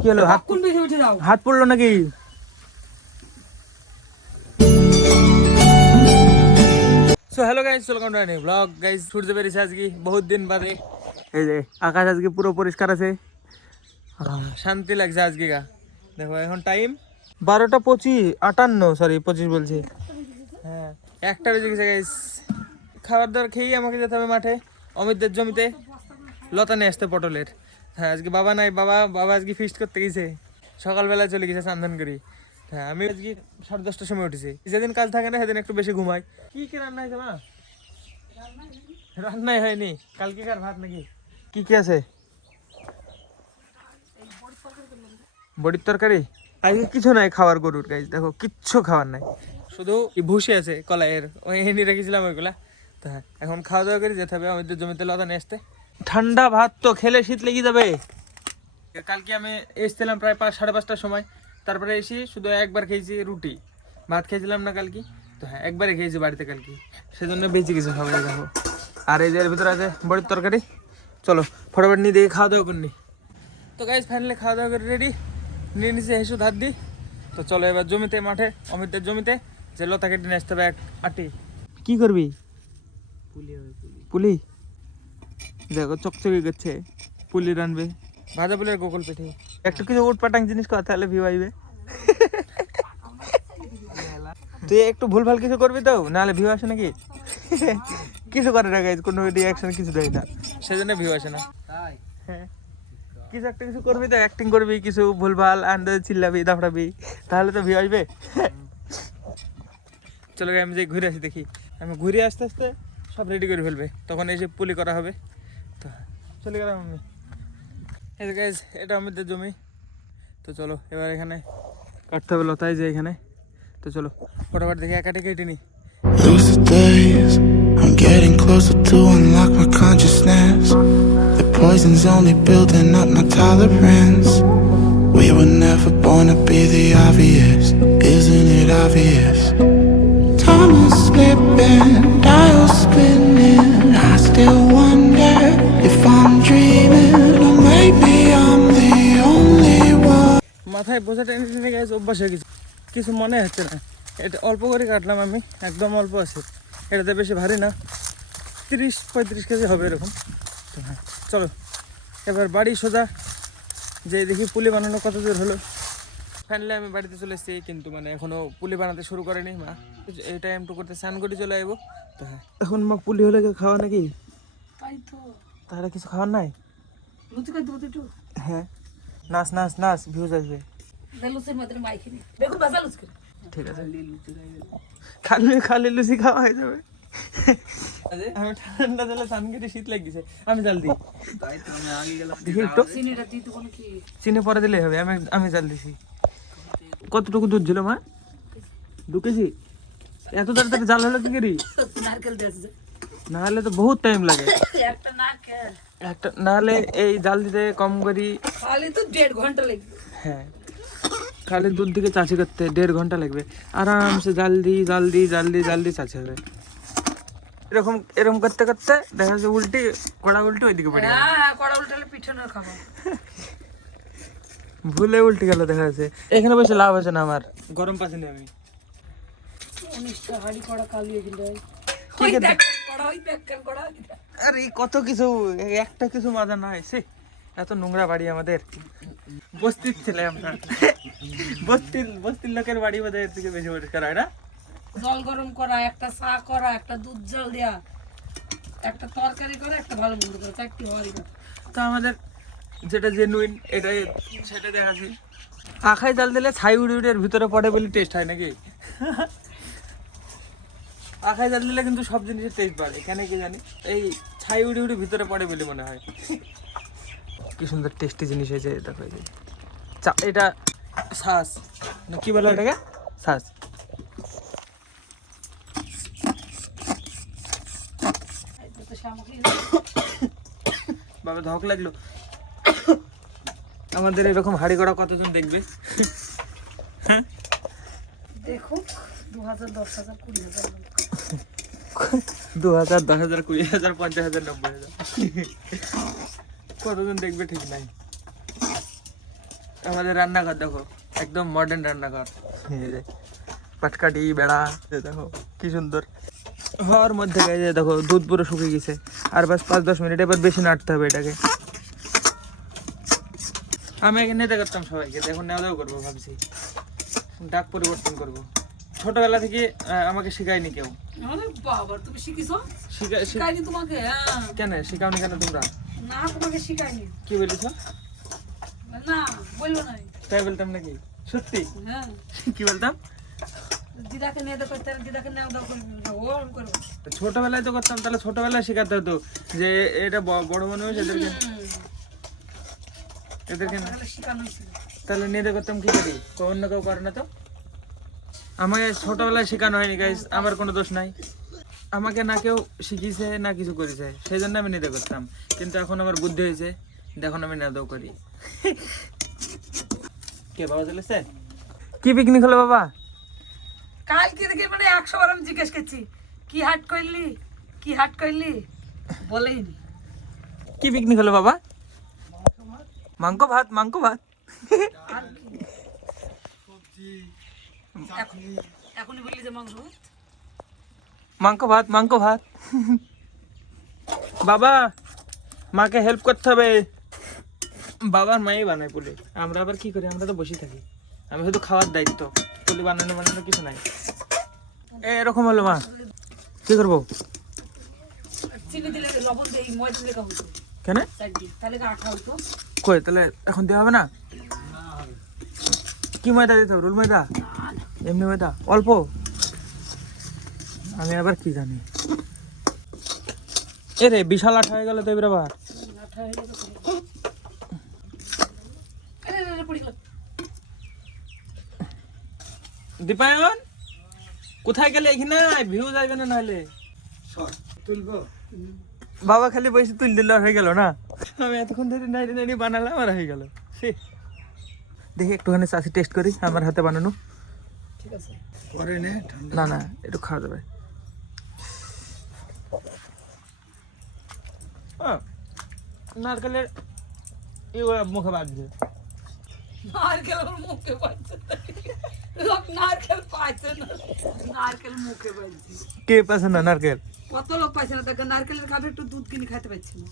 কি হলো? হাত পড়লো নাকি? So hello guys, welcome to my new blog. Guys সূর্য বেরিয়েছে আজকে বহুত দিন বাদে। এই যে আকাশ আজকে পুরো পরিষ্কার আছে, শান্তি লাগছে আজকে গা। দেখো এখন টাইম 12:58 বলছি। হ্যাঁ 1টা বেজে গেছে গাইস। খাবার দাবার খেয়েই আমাকে যেতে হবে মাঠে অমিতদের জমিতে লতা নিয়ে আসতে পটলের। হ্যাঁ আজকে বাবা নাই, বাবা আজকে ফিস্ট করতে গেছে, সকালবেলা চলে গেছে চান্দন করি। হ্যাঁ আমি আজকে 10:30টার সময় উঠেছি। যেদিন কাজ থাকে না সেদিন একটু বেশি ঘুমাই। কি কি রান্না হয়েছে মা? রান্নাই হয়নি, কালকে কার ভাত নাকি? কি কি আছে? বড়ির তরকারি। আজকে কিছু নাই খাবার গরুর গাইস, দেখো কিচ্ছু খাবার নাই, শুধু ভুসি আছে কলাইয়ের, ওই এনে রেখেছিলাম ওইগুলা। তো হ্যাঁ এখন খাওয়া দাওয়া করে যেতে হবে আমাদের জমিতে লতা নিয়ে আসতে। ঠান্ডা ভাত তো খেলে শীত লেগে যাবে। কালকে আমি এসেছিলাম প্রায় 5-5:30টার সময়, তারপরে এসে শুধু একবার খেয়েছি রুটি, ভাত খেয়েছিলাম না কালকে। তো হ্যাঁ একবারে খেয়েছি বাড়িতে কালকে, সেজন্য বেঁচে গেছে সবাই। দেখো আর এই যে এর ভিতরে আছে বড়ির তরকারি। চলো ফটাফট নিয়ে দিয়ে খাওয়া দাওয়া করিনি। তো গাইজ ফাইনালি খাওয়া দাওয়া করে রেডি, নিয়ে নিচে হেসু ধার দিই। তো চলো এবার জমিতে, মাঠে অমিতদের জমিতে যে লতা কেটে নিয়ে আসতে হবে এক আটি। কি করবি? পুলি। দেখো চকচকে করছে, পুলি রানবে, ভাজা পুলের গোকুল পিঠে। একটু কিছু উটপাটাং জিনিস কর, তাহলে ভিউ আইবে। তুই একটু ভুলভাল কিছু করবি তো, নাহলে ভিউ আসে নাকি? কিছু করে না গাইজ, কোনো রিয়াকশন কিছু দেয় না, সেজন্য ভিউ আসে না। হ্যাঁ কিছু একটা কিছু করবি তো, অ্যাক্টিং করবি কিছু ভুলভাল, আন্দ চিল্লাবি দাফড়াবি, তাহলে তো ভিউ আসবে। চলো আমি যে ঘুরে আসি, দেখি আমি ঘুরে আসতে আসতে সব রেডি করে ফেলবে, তখন এসে পুলি করা হবে। তো চলে গেলাম আমি। এই যে গাইজ এটা আমাদের জমি। তো চলো এবার এখানে কাটতে হবে লতায় যে এখানে। তো চলো ফটাফট দেখি একাটি কেটে নি। Lucid days, I'm getting closer to unlock my consciousness. The poison's only building up my tolerance. We were never born to be the obvious, isn't it obvious? Time is slipping, dials spinning. I still wonder if I'm dreaming, or maybe I'm the only one. মাথায় বোঝা টেনে টেনে গেছে, অভ্যাস হয়ে গেছে, কিছু মনে হচ্ছে না। এটা অল্প করে কাটলাম আমি, একদম অল্প আছে, এটাতে বেশি ভারী না, 30-35 কেজি হবে এরকম। তো হ্যাঁ চলো এবার বাড়ি সোজা যে দেখি পুলি বানানো কত দূর হলো। ফাইনালি আমি বাড়িতে চলে এসেছি, কিন্তু মানে এখনো পুলি বানাতে শুরু করেনি মা। এই টাইমটু করতে স্নান করে চলে আসবো। তো হ্যাঁ এখন মা পুলি হলে খাওয়া নাকি? তাহলে কিছু খাওয়ার নাই? হ্যাঁ নাচ নাচ নাচ, ভিউজ আসবে। ঠিক আছে খালি খালি লুচি খাওয়া হয়ে যাবে। আমি ঠান্ডা জলে স্নান করে শীত লাগছে, আমি জাল দিই। দেখি একটু চিনি পরে দিলেই হবে, আমি জাল দিছি। কতটুকু দুধ ছিল মা? 2 কেজি? এত তাড়াতাড়ি জাল হলো কি করি? না হলে তো বহুত টাইম লাগে একটা, না হলে এই জাল দিতে কম করি খালি তো 1.5 ঘন্টা লাগবে। হ্যাঁ খালি দুধ থেকে চাষি করতে 1.5 ঘন্টা লাগবে আরামসে। জাল দি চাষি হবে। এরকম করতে করতে দেখা যাচ্ছে উল্টি কড়া উল্টি ওইদিকে পড়ে গেল। কড়া উল্টালে পিঠে না খাবো, ভুলে উল্টে গেল দেখা যাচ্ছে। এখানে বসে লাভ আছে না আমার, গরম পাচ্ছি আমি। 19টা হাড়ি কড়া কালিয়ে গেল। আরে কত কিছু, একটা কিছু মজা না হয়েছে। এত নোংরা বাড়ি আমাদের, বস্তির ছেলে আমরা। বস্তির লোকের বাড়ি বোধহয় এর থেকে বেশি পরিষ্কার হয় না? জল গরম করা, একটা চা করা, একটা দুধ জল দেয়া, একটা তরকারি করা, একটা ভালো মন্দ করা, চারটি হওয়ারই কথা। তো আমাদের যেটা জেনুইন এটাই, সেটা দেখাচ্ছি। আখায় জাল দিলে ছাই উড়ে উড়ে এর ভিতরে পড়ে বলে টেস্ট হয় নাকি? আখায় জাল দিলে কিন্তু সব জিনিসের টেস্ট বাড়ে, কেন কি জানি, এই ছাই উড়ে উড়ে ভিতরে পড়ে বলে মনে হয়। কি সুন্দর টেস্টি জিনিস হয়েছে, দেখো এটা শ্বাস কি বলে এটাকে, শ্বাস। বাবা ধক লাগলো। আমাদের এরকম হাড়ি করা কতজন দেখবে? দেখো 2000, 10,000, 20,000, 2000, 10,000, 20,000, 50,000, 90,000 কতজন দেখবে ঠিক নাই। আমাদের রান্নাঘর দেখো, একদম মডার্ন রান্নাঘর। পাটকাটি বেড়া দেখো কি সুন্দর। হওয়ার মধ্যে গাইছে দেখো দুধ পুরো শুকিয়ে গেছে, আর বাস 5-10 মিনিট এবার বেশি নাড়তে হবে এটাকে। আমি আগে নেতা করতাম সবাইকে, এখন নেওয়া দাওয়া করবো ভাবছি, ডাক পরিবর্তন করব। ছোটবেলা থেকে আমাকে শেখায়নি কেউ। আরে বাবা, তুমি শিখিছো? শিখাইনি তোমাকে? কেন শিখাওনি কেন তোমরা? না, তোমাকে শিখাইনি। কি বলিস? না বললো না। তাই বলতাম নাকি? সত্যি? হ্যাঁ। কি বলতাম? দিদাকে নিয়ে দেখো, তার দিদাকে নেওয়া দাও করবো। ছোটবেলায় তো করতাম, তাহলে ছোটবেলায় শেখাতে হতো যে এটা বড় মানুষ এদেরকে শিখানো ছিল। তাহলে নিয়ে করতাম কি করি, অন্য কেউ করে না তো। আমাকে ছোটবেলায় শেখানো হয়নি গাইস, আমার কোনো দোষ নাই। আমাকে না কেউ শিখিয়েছে না কিছু করেছে, সেই জন্য আমি নিতে করতাম। কিন্তু এখন আমার বুদ্ধি হয়েছে, দেখুন আমি নেদাও করি। কে বাবা চলেছে? কি পিকনিক হলো বাবা? কালকে দেখে মানে 100 বার আমি জিজ্ঞেস করছি কি হাট করলি, কি হাট করলি, বলেইনি। কি পিকনিক হলো বাবা? মাংস ভাত, মাংস ভাত। আর কি? এখনই বললি যে মাংস ভাত। মাংস ভাত, মাংস ভাত। বাবা মাকে হেল্প করতে হবে, বাবার মাই বানায় পুলি, আমরা আবার কি করি, আমরা তো বসে থাকি। আমি শুধু খাওয়ার দায়িত্ব, পুলি বানানো কিছু নাই। এরকম হলো মা, কি করবো? চিনি দিলে লবণ দিয়ে ময়দা দিলে খাবো কেন? তাহলে আঠা হতো। কই তাহলে এখন দেওয়া হবে না? কি ময়দা দিতে হবে? রুল ময়দা? এমনি ময়দা অল্প? আমি আবার কি জানি। এ রে বিশাল আঠা হয়ে গেল তো এবার আবার। আঠা হয়ে গেল। আরে পড়ে গেল। দীপায়ন কোথায় গেলে? এখানে ভিউ যাইবে না নাহলে তুলবো। বাবা খালি বসে তুল দিল, হয়ে গেল না? আমি এতক্ষণ ধরে নাইড়ে নাইড়ে বানালাম আর হয়ে গেল। সে দেখি একটুখানি চাষি টেস্ট করি আমার হাতে বানানো। ঠিক আছে, পরে নে, না না একটু খাওয়া যাবে। নারকেলের মুখে বাঁধছে। নারকেল মুখে বাজছে, লোক নারকেল পাইছে না, নারকেল মুখে বাজছে। কে পাচ্ছে না নারকেল? কত লোক পাইছে না, দেখো নারকেলের খাবে একটু দুধ কিনে খাইতে পারছি না।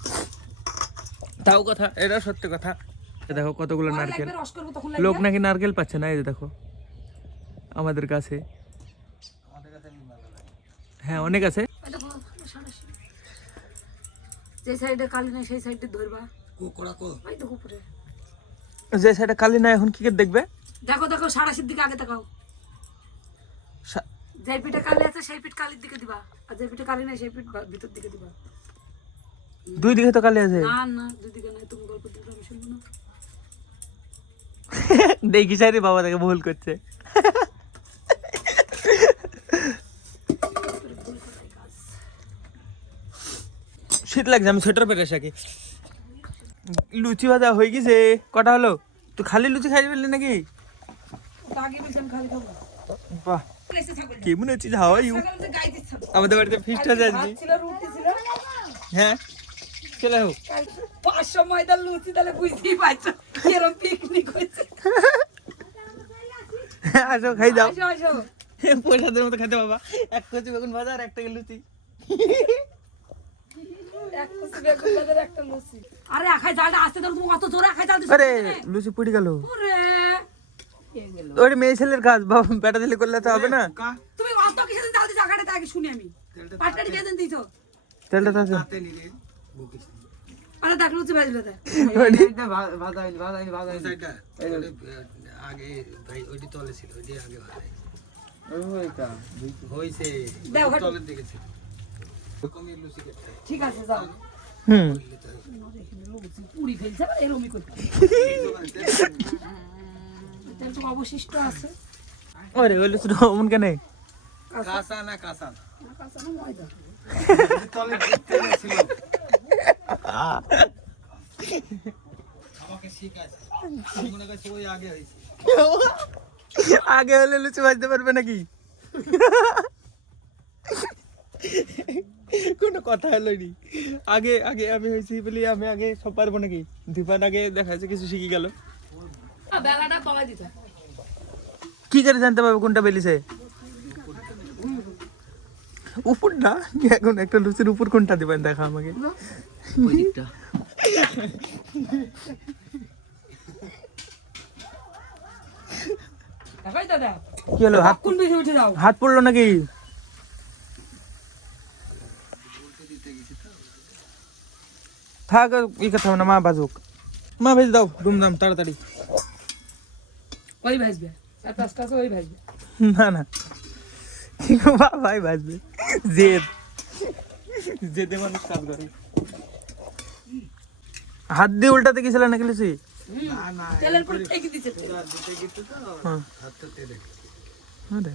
তাও কথা, এটা সত্যি কথা। দেখো কতগুলো নারকেল, রস করবো তখন লোক নাকি নারকেল পাচ্ছে না। এই যে দেখো আমাদের কাছে, হ্যাঁ অনেক আছে। যে সাইডে কালি নাই সেই সাইডে ধরবা। ওই দেখো উপরে যে সাইডে কালি না, এখন কি করে দেখবে? দেখো দেখো সাড়াশির দিকে আগে তাকাও। যে পিঠে কালি আছে সেই পিঠ কালির দিকে দিবা, আর যে পিঠে কালি নাই সেই পিঠ ভিতর দিকে দিবা। দুই দিকে তো কালি আছে। না না, দুই দিকে নাই, তুমি গল্প দিলে আমি শুনবো না। দেখি সারি বাবা তাকে ভুল করছে। শীত লাগছে, আমি সোয়েটার পরে আসি। লুচি ভাজা হয়ে গেছে, কটা হলো? তুই খালি লুচি খাই ফেললি নাকি? আগে বলছি আমি খালি খাবো। বাহ কেমন হচ্ছে, হাওয়া ইউ। আমাদের বাড়িতে ফিস্ট হচ্ছে আজকে। হ্যাঁ চলে হোক 500 ময়দার লুচি, তাহলে বুঝতেই পারছো এরকম পিকনিক হয়েছে। আসো খাই যাও, আসো আসো, পয়সাদের মতো খেতে বাবা। এক কচি বেগুন ভাজা আর একটা লুচি। এক কুচি বেগুন ভাজার একটা লুচি। আরে আখাই জালটা আসতে দাও, তুমি কত জোরে আখাই জাল দিছো। আরে লুচি পুড়ে গেল। ওরে ওরে মেয়ে ছেলের কাজ, বাবা বেটা ছেলে করলে তো হবে না। তুমি অত কিছু জাল দিছো আখাটা, তাকে শুনি আমি। পাটকাটি কেন দিছো? তেলটা তো আছে। আরে দেখ লুচি ভাজলে দেখ। আগে ভাই ওইটি তলে ছিল, ওইটি আগে ভাই ওইটা হইছে দাও তলের দিকে ছিল। কমিয়ে লুচি করতে ঠিক আছে যাও। হুম লুচি পুরি ফেলছে আর এরকমই করতে। তেল তো অবশিষ্ট আছে। ওরে ওই লুচিটা অমন কেন? কাঁচা না কাঁচা না কাঁচা না ময়দা। তলের দিকে ছিল। আমাকে শিখাইছে, মনে করছে ওই আগে হইছে। আগে হলে লুচি ভাজতে পারবে নাকি? কোনো কথা হলো নি। আগে আগে আমি হয়েছি বলি আমি আগে সব পারবো নাকি? দীপান আগে দেখা যাচ্ছে কিছু শিখে গেল। বেলাটা কমাই দিতে কি করে জানতে পারবে কোনটা বেলিছে? উপর না, এখন একটা লুচির উপর কোনটা দিবেন দেখা আমাকে। ওই দিকটা দেখাই দাদা কি হলো? হাত কোন বেশি উঠে যাও হাত পড়লো নাকি? থাক, ই কথা হবে না, মা বাজুক। মা ভেজে দাও দুমদাম তাড়াতাড়ি। ওই ভাজবে আর পাঁচটা তো ওই ভাজবে না না, ভাই বাজবে। জেদ জেদে মানুষ কাজ করে। হাত দিয়ে উল্টাতে গেছিল নাকি লুচি? না না তেলের পরে ঠেকে দিচ্ছে দিতে গেছে তো হ্যাঁ। হাতটা তেলে আরে,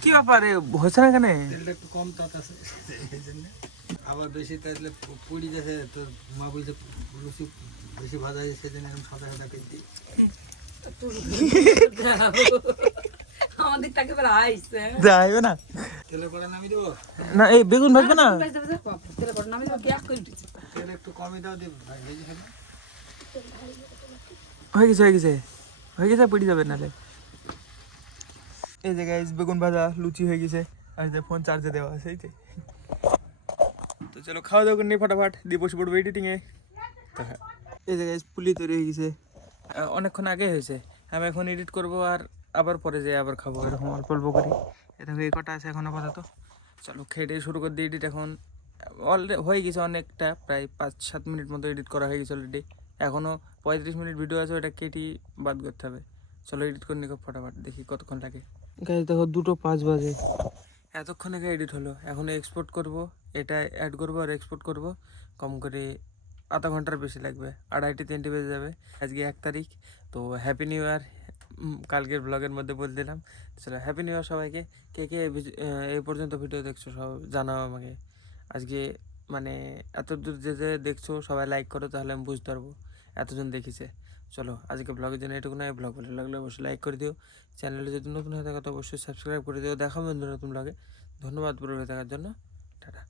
কি ব্যাপার হয়েছে না কেন? তেলটা একটু কম তাতাছে এই জন্য। আবার বেশি তাহলে পুড়ি যাচ্ছে তো, মা বলছে লুচি বেশি ভাজা যায় সেজন্য এখন সাদা সাদা কেজি। আমাদের টাকে এবার আইসে যাইবে না তেলে পরে নামিয়ে দেবো, না, এই বেগুন ভাজবে না? তেলের পরে নামে যাবো কি এক করে দিচ্ছে তেল একটু কমই দাও দেবো ভাই ভেজে ফেলে। হয়ে গেছে হয়ে গেছে হয়ে গেছে, পড়ে যাবে নালে। এই যে গাইস বেগুন ভাজা লুচি হয়ে গেছে, আর যে ফোন চার্জে দেওয়া আছে এই যে। তো চলো খাওয়া দাওয়া করে নিয়ে ফটাফট দিয়ে বসে পড়বো এডিটিংয়ে। তো হ্যাঁ, এই যে গাইস পুলি তৈরি হয়ে গেছে, অনেকক্ষণ আগে হয়েছে। আমি এখন এডিট করব আর আবার পরে যাই আবার খাবো, এরকম অল্প অল্প করি। এটা এই কটা আছে এখন আপাতত। চলো খেয়ে শুরু করে দিই এডিট। এখন অলরেডি হয়ে গেছে অনেকটা, প্রায় 5-7 মিনিট মতো এডিট করা হয়ে গেছে অলরেডি। এখনও 35 মিনিট ভিডিও আছে, ওটা কেটে বাদ করতে হবে। চলো এডিট করে নিই ফটাফট, দেখি কতক্ষণ লাগে। গাইস দেখো 2:05 বাজে, এতক্ষণ আগে এডিট হলো। এখন এক্সপোর্ট করব, এটা অ্যাড করব আর এক্সপোর্ট করব। কম করে আধা ঘন্টার বেশি লাগবে, 2:30-3 বেজে যাবে। আজকে 1 তারিখ, তো হ্যাপি নিউ ইয়ার কালকের ব্লগের মধ্যে বলে দিলাম। চলো হ্যাপি নিউ ইয়ার সবাইকে। কে কে এই পর্যন্ত ভিডিও দেখছো সব জানাও আমাকে। আজকে মানে এত দূর যে যে দেখছো সবাই লাইক করো, তাহলে আমি বুঝতে পারবো এতজন দেখিছে। চলো আজকে ব্লগের জন্য এটুকু নয়, ব্লগ ভালো লাগলে অবশ্যই লাইক করে দিও। চ্যানেলে যদি নতুন হয়ে থাকো তো অবশ্যই সাবস্ক্রাইব করে দিও। দেখা বন্ধু নতুন ব্লগে। ধন্যবাদ পুরো দেখার জন্য, টাটা।